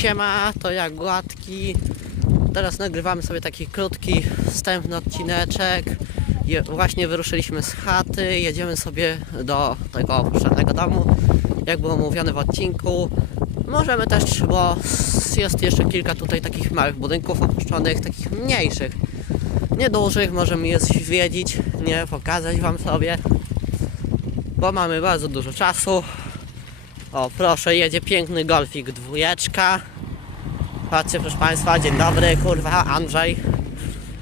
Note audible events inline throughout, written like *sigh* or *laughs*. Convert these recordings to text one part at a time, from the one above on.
Siema, to ja Gładki. Teraz nagrywamy sobie taki krótki, wstępny odcineczek. Je, właśnie wyruszyliśmy z chaty, jedziemy sobie do tego opuszczonego domu, jak było mówione w odcinku. Możemy też, bo jest jeszcze kilka tutaj takich małych budynków opuszczonych, takich mniejszych, niedużych, możemy je zwiedzić, nie, pokazać Wam sobie, bo mamy bardzo dużo czasu. O, proszę, jedzie piękny golfik dwójeczka. Patrzcie, proszę Państwa, dzień dobry, kurwa, Andrzej.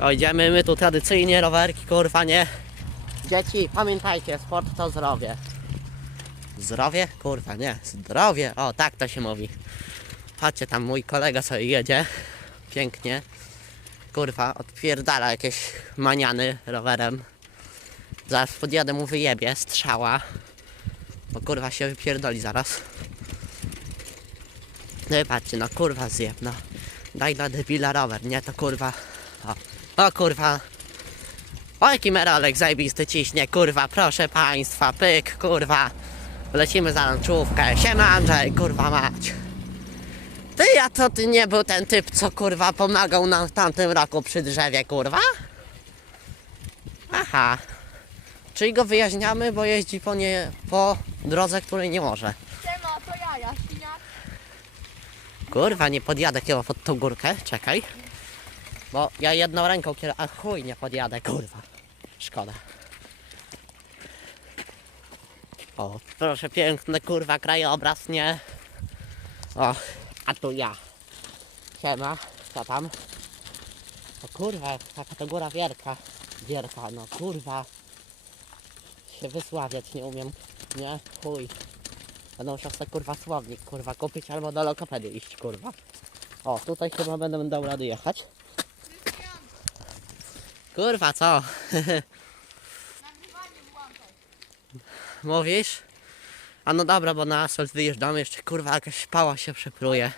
O, idziemy, my tu tradycyjnie, rowerki, kurwa, nie. Dzieci, pamiętajcie, sport to zdrowie. Zdrowie? Kurwa, nie, zdrowie, o, tak to się mówi. Patrzcie, tam mój kolega sobie jedzie, pięknie. Kurwa, odpierdala jakieś maniany rowerem. Zaraz podjadę mu wyjebie, strzała. Bo kurwa się wypierdoli zaraz. No i patrzcie, no kurwa zjeb, no. Daj na debila rower, nie to kurwa. O, o kurwa. O jaki merolek zajebisty ciśnie, kurwa, proszę państwa, pyk, kurwa. Lecimy za lanczówkę. Siema Andrzej, kurwa mać. Ty, a to ty nie był ten typ, co kurwa pomagał nam w tamtym roku przy drzewie, kurwa? Aha. Czyli go wyjaśniamy, bo jeździ po, nie, po drodze, której nie może. Siema, to ja, Jaśniak. Kurwa, nie podjadę chyba pod tą górkę, czekaj. Bo ja jedną ręką kieruję, a chuj nie podjadę, kurwa. Szkoda. O, proszę, piękny kurwa krajobraz, nie? O, a tu ja. Siema, co tam? O kurwa, taka to góra wielka. Wielka, no kurwa. Się wysławiać nie umiem, nie? Chuj. Będę musiał sobie kurwa słownik kurwa kupić albo do lokopedy iść kurwa. O, tutaj chyba będę dał rady jechać. Kurwa co? *laughs* Mówisz? A no dobra, bo na asfalt wyjeżdżamy jeszcze kurwa jakaś pała się przepruje.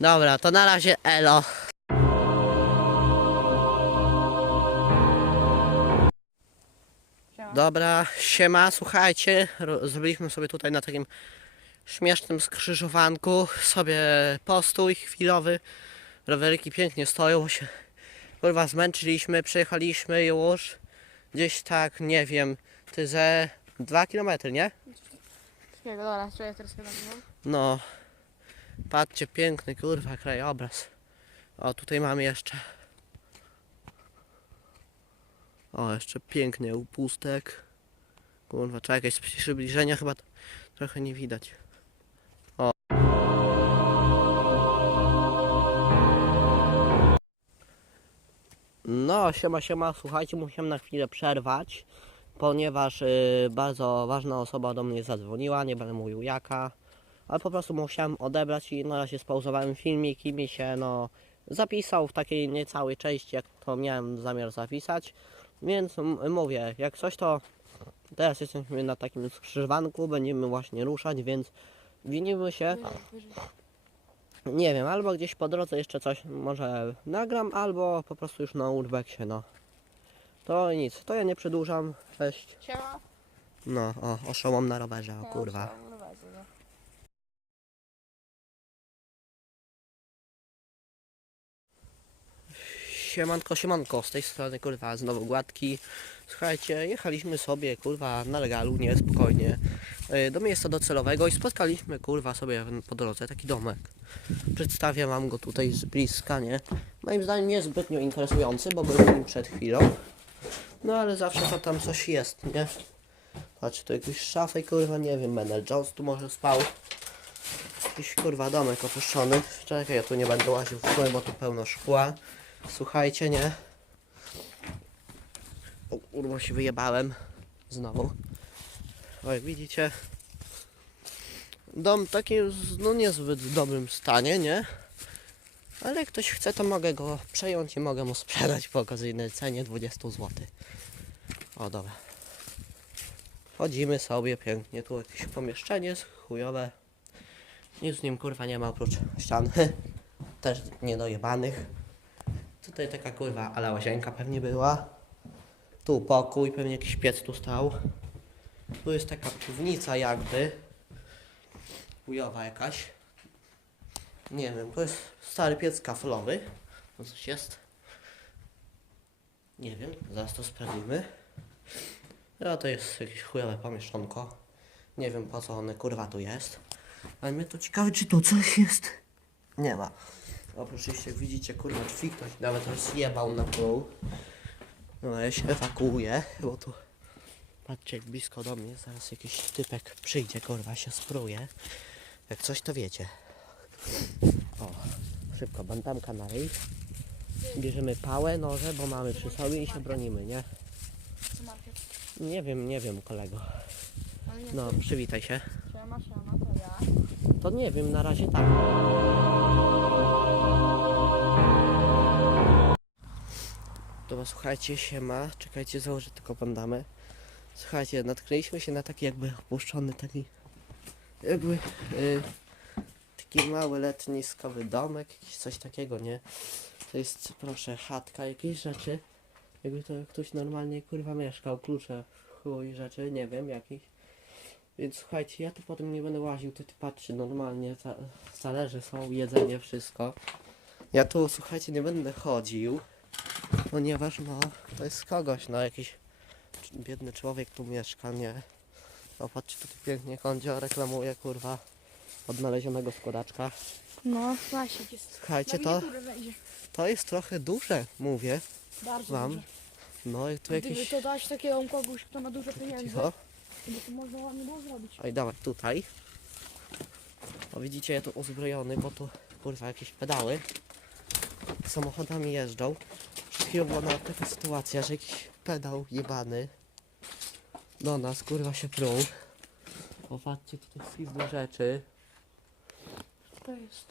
Dobra, to na razie elo. Dobra, siema, słuchajcie, ro- zrobiliśmy sobie tutaj na takim śmiesznym skrzyżowanku sobie postój chwilowy. Roweryki pięknie stoją, się kurwa zmęczyliśmy, przejechaliśmy już gdzieś tak, nie wiem, ty ze 2 km, nie? Takiego, dobra, czuję teraz nie No, patrzcie, piękny kurwa krajobraz. O, tutaj mamy jeszcze. O, jeszcze pięknie upustek. Kurwa, trzeba jakieś przybliżenia chyba trochę nie widać. O. No, siema, siema, słuchajcie, musiałem na chwilę przerwać, ponieważ y, bardzo ważna osoba do mnie zadzwoniła, nie będę mówił jaka ale po prostu musiałem odebrać i na razie spauzowałem filmik i mi się no zapisał w takiej niecałej części jak to miałem zamiar zapisać więc mówię jak coś to teraz jesteśmy na takim skrzyżowanku będziemy właśnie ruszać więc winimy się. Wyżej. nie wiem albo gdzieś po drodze jeszcze coś może nagram albo po prostu już na urbexie no. To nic to ja nie przedłużam. Cześć. Siema. no o oszołom na rowerze o kurwa Siemanko, siemanko, z tej strony kurwa znowu gładki. Słuchajcie, jechaliśmy sobie kurwa na legalu, nie, spokojnie, y, do miejsca docelowego i spotkaliśmy kurwa sobie po drodze taki domek. Przedstawię wam go tutaj z bliska, nie? Moim zdaniem niezbytnio interesujący, bo był nim przed chwilą. No ale zawsze to tam coś jest, nie? Patrz, tu jakieś szafy, kurwa, nie wiem, Menel Jones tu może spał. Jakiś kurwa domek opuszczony. Czekaj, ja tu nie będę łaził w szkole, bo tu pełno szkła. Słuchajcie, nie? O kurwa się wyjebałem. Znowu. O jak widzicie. Dom taki z- no niezbyt dobrym stanie, nie? Ale jak ktoś chce, to mogę go przejąć i mogę mu sprzedać po okazyjnej cenie 20 zł. O dobra. Chodzimy sobie pięknie. Tu jakieś pomieszczenie jest chujowe. Nic w nim kurwa nie ma oprócz ścian. *laughs* Też niedojebanych. Tutaj taka kurwa, ale łazienka pewnie była. Tu pokój, pewnie jakiś piec tu stał. Tu jest taka piwnica jakby. Chujowa jakaś. Nie wiem, to jest stary piec kaflowy. No coś jest. Nie wiem, zaraz to sprawdzimy. No to jest jakieś chujowe pomieszczonko. Nie wiem po co one kurwa tu jest. Ale mnie to ciekawe czy tu coś jest. Nie ma. Oprócz jeśli widzicie kurwa drzwi ktoś nawet rozjebał na pół. No ja się ewakuuję, bo tu patrzcie jak blisko do mnie, zaraz jakiś typek przyjdzie, kurwa się spruje. Jak coś to wiecie. O, szybko, bantamka na ryj. Bierzemy pałę, noże, bo mamy przy sobie i się bronimy, nie? Nie wiem, nie wiem kolego. No, przywitaj się. siema, siema, to ja. To nie wiem, na razie tak. Dobra, słuchajcie, siema. Czekajcie, założę tylko bandamę. Słuchajcie, natknęliśmy się na taki jakby opuszczony, taki jakby y, taki mały letni skowy domek, coś takiego, nie? To jest, proszę, chatka, jakieś rzeczy. Jakby to ktoś normalnie kurwa mieszkał, klucze, chuj rzeczy, nie wiem, jakieś. Więc słuchajcie, ja tu potem nie będę łaził, ty, ty patrzy normalnie, ta, talerze są, jedzenie, wszystko. Ja tu, słuchajcie, nie będę chodził, ponieważ no, to jest kogoś, no jakiś biedny człowiek tu mieszka, nie? O, patrzcie, tutaj pięknie kądzio reklamuje, kurwa, odnalezionego składaczka. No, właśnie, jest. Słuchajcie, to, to jest trochę duże, mówię Bardzo wam. duże. No i tu Gdyby jakieś... to dać takiego kogoś, kto ma dużo pieniędzy, Cicho. by to można ładnie było zrobić. Oj, dawaj, tutaj. O, widzicie, ja tu uzbrojony, bo tu, kurwa, jakieś pedały. Samochodami jeżdżą. Chwilą była nawet taka sytuacja, że jakiś pedał jebany do nas, kurwa, się pruł. Popatrzcie, tutaj jest rzeczy. Co to jest?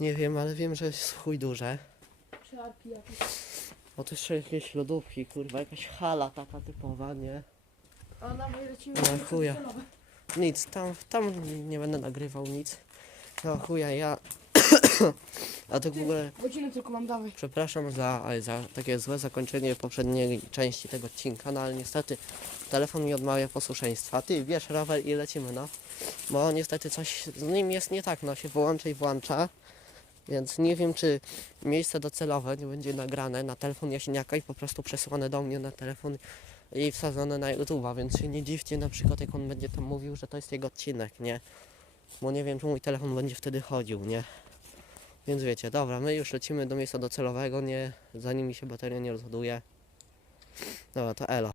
Nie wiem, ale wiem, że jest chuj duże. Czy arki jakieś? O, tu jeszcze jakieś lodówki, kurwa, jakaś hala taka typowa, nie? A dawaj lecimy No, na chuja. celowe. Nic, tam, tam nie będę nagrywał nic. No chuja, ja... A tak w ogóle Godzinę tylko mam, dawaj. Przepraszam za, za takie złe zakończenie poprzedniej części tego odcinka, no ale niestety telefon mi odmawia posłuszeństwa. Ty wiesz rower i lecimy, no. Bo niestety coś z nim jest nie tak, no się wyłącza i włącza. Więc nie wiem, czy miejsce docelowe nie będzie nagrane na telefon Jasiniaka i po prostu przesłane do mnie na telefon i wsadzone na YouTube'a, więc się nie dziwcie na przykład jak on będzie tam mówił, że to jest jego odcinek, nie? Bo nie wiem, czy mój telefon będzie wtedy chodził, nie? Więc wiecie, dobra, my już lecimy do miejsca docelowego, nie, zanim mi się bateria nie rozładuje. Dobra, to elo.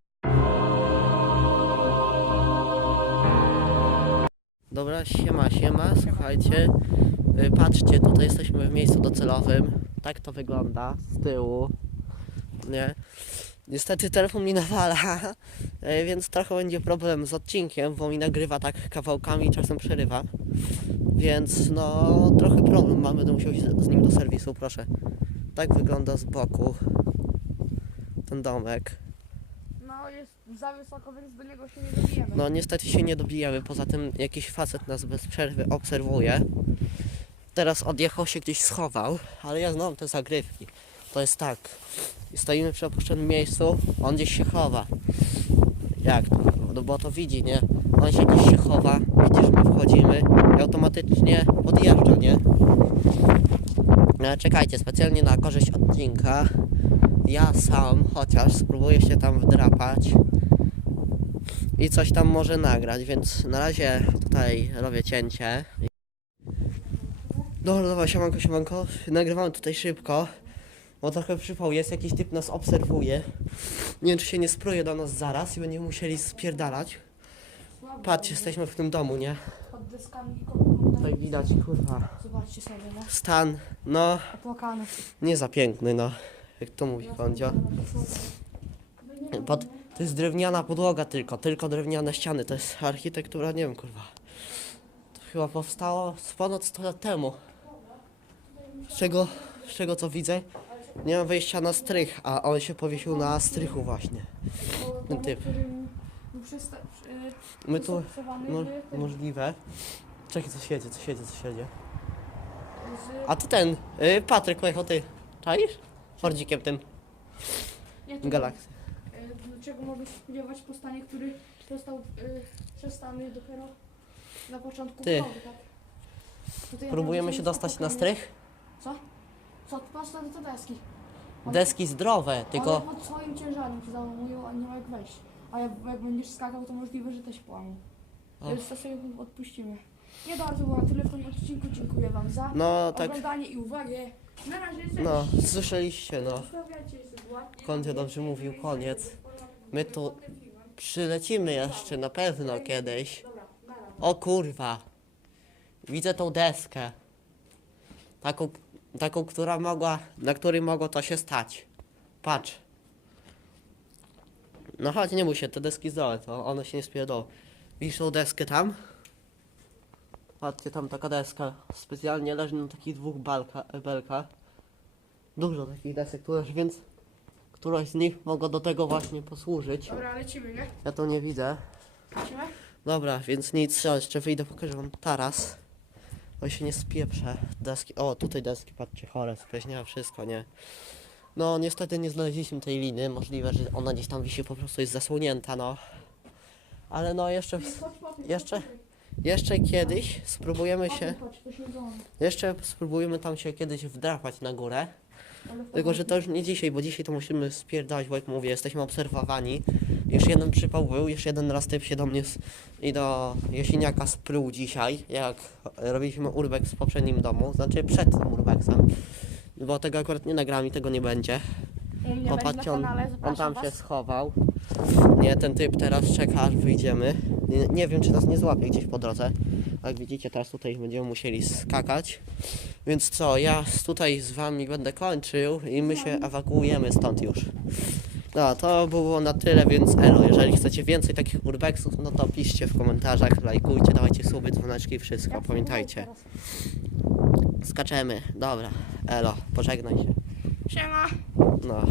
Dobra, siema, siema, słuchajcie, y, patrzcie, tutaj jesteśmy w miejscu docelowym, tak to wygląda z tyłu, nie. Niestety telefon mi *laughs* nawala, y, więc trochę będzie problem z odcinkiem, bo mi nagrywa tak kawałkami i czasem przerywa. Więc no trochę problem mam, będę musiał iść z z nim do serwisu, proszę. Tak wygląda z boku ten domek. No jest za wysoko, więc do niego się nie dobijemy. No niestety się nie dobijemy, poza tym jakiś facet nas bez przerwy obserwuje. Teraz odjechał się gdzieś schował, ale ja znam te zagrywki. To jest tak, stoimy przy opuszczonym miejscu, on gdzieś się chowa. Jak? No bo to widzi, nie? On się gdzieś się chowa, widzi, że my wchodzimy i automatycznie podjeżdża, nie? No, czekajcie, specjalnie na korzyść odcinka ja sam chociaż spróbuję się tam wdrapać i coś tam może nagrać, więc na razie tutaj robię cięcie. Dobra, dobra, siemanko, siemanko. Nagrywamy tutaj szybko, bo trochę przypał jest, jakiś typ nas obserwuje. Nie wiem, czy się nie spruje do nas zaraz i będziemy musieli spierdalać. Patrz, jesteśmy w tym domu, nie? Pod deskami nikogo Tutaj widać, kurwa, Zobaczcie sobie, no. stan, no, Opłakany. nie za piękny, no. Jak to mówi Kondzio. Pod, to jest drewniana podłoga tylko, tylko drewniane ściany. To jest architektura, nie wiem kurwa. To chyba powstało z ponad 100 lat temu. Z czego, z czego co widzę, nie mam wejścia na strych, a on się powiesił na strychu właśnie. Ten typ. Przy- My tu, tym, możliwe. Czekaj, co siedzie, co siedzie, co siedzie. A to ten, y, Patryk pojechał ty. Czaisz? Fordzikiem tym, Galaksy. e, Czego mogę się spodziewać po stanie, który został przestany dopiero na początku Ty. tak? Tutaj Próbujemy naprawdę się są dostać na spokojnie. strych? Co? Co? Patrz na te deski. Deski zdrowe, Ale tylko... pod swoim ciężarem się załamują, a nie ma jak wejść. A jak, jak będziesz skakał, to możliwe, że też połamą. O. Więc to sobie odpuścimy. Nie dobra, to było na tyle w tym odcinku. Dziękuję Wam za No tak, oglądanie i uwagę. Na razie, cześć. no, słyszeliście, no. Kondzie dobrze mówił, koniec. My tu przylecimy jeszcze na pewno kiedyś. Dobra, na razie. O kurwa. Widzę tą deskę. Taką, taką, która mogła, na której mogło to się stać. Patrz. No chodź, nie się, te deski zdrowe, to one się nie spierdolą. Widzisz tą deskę tam? Patrzcie, tam taka deska specjalnie leży na takich dwóch balka, belkach. Dużo takich desek, które, więc któraś z nich mogła do tego właśnie posłużyć. Dobra, lecimy, nie? Ja to nie widzę. Lecimy? Dobra, więc nic, ja jeszcze wyjdę, pokażę wam taras. O się nie spieprzę. Deski, o tutaj deski, patrzcie, chore, spleśniałe wszystko, nie? No niestety nie znaleźliśmy tej liny, możliwe, że ona gdzieś tam wisi, po prostu jest zasłonięta, no. Ale no jeszcze, Jeszcze? jeszcze kiedyś spróbujemy się, jeszcze spróbujemy tam się kiedyś wdrapać na górę. Tylko, że to już nie dzisiaj, bo dzisiaj to musimy spierdalać, bo jak mówię, jesteśmy obserwowani. Już jeden przypał był, już jeden raz typ się do mnie s- i do Jesiniaka spruł dzisiaj, jak robiliśmy urbex w poprzednim domu, znaczy przed tym urbexem. Bo tego akurat nie nagrałem i tego nie będzie. U mnie na on, kanale, on zapraszam tam się was. schował. Nie, ten typ teraz czeka, aż wyjdziemy. Nie, nie wiem, czy nas nie złapie gdzieś po drodze. Jak widzicie, teraz tutaj będziemy musieli skakać. Więc co, ja tutaj z wami będę kończył i my się ewakuujemy stąd już. No, to było na tyle, więc elo, jeżeli chcecie więcej takich urbexów, no to piszcie w komentarzach, lajkujcie, dawajcie suby, dzwoneczki i wszystko, pamiętajcie. Skaczemy, dobra, elo, pożegnaj się. Siema. No.